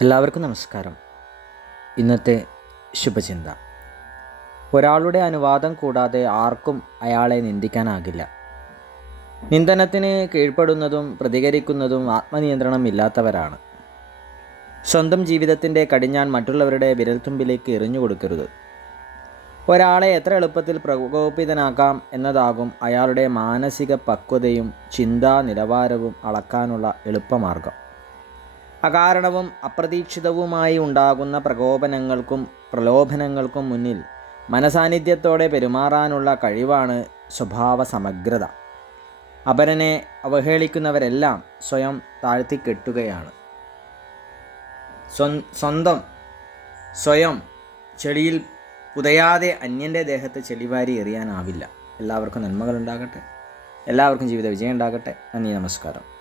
എല്ലാവർക്കും നമസ്കാരം. ഇന്നത്തെ ശുഭചിന്ത. ഒരാളുടെ അനുവാദം കൂടാതെ ആർക്കും അയാളെ നിന്ദിക്കാനാകില്ല. നിന്ദനത്തിന് കീഴ്പ്പെടുന്നതും പ്രതികരിക്കുന്നതും ആത്മനിയന്ത്രണം ഇല്ലാത്തവരാണ്. സ്വന്തം ജീവിതത്തിന്റെ കടിഞ്ഞാൻ മറ്റുള്ളവരുടെ വിരൽത്തുമ്പിലേക്ക് എറിഞ്ഞു കൊടുക്കരുത്. ഒരാളെ എത്ര എളുപ്പത്തിൽ പ്രകോപിതനാക്കാം എന്നതാകും അയാളുടെ മാനസിക പക്വതയും ചിന്താ നിലവാരവും അളക്കാനുള്ള എളുപ്പമാർഗം. അകാരണവും അപ്രതീക്ഷിതവുമായി ഉണ്ടാകുന്ന പ്രകോപനങ്ങൾക്കും പ്രലോഭനങ്ങൾക്കും മുന്നിൽ മനസാന്നിധ്യത്തോടെ പെരുമാറാനുള്ള കഴിവാണ് സ്വഭാവ സമഗ്രത അപരനെ അവഹേളിക്കുന്നവരെല്ലാം സ്വയം താഴ്ത്തിക്കെട്ടുകയാണ്. സ്വ- സ്വന്തം സ്വയം ചെളിയിൽ പുതയാതെ അന്യന്റെ ദേഹത്ത് ചെളിവാരി എറിയാനാവില്ല. എല്ലാവർക്കും നന്മകളുണ്ടാകട്ടെ. എല്ലാവർക്കും ജീവിത വിജയം ഉണ്ടാകട്ടെ നന്ദി നമസ്കാരം.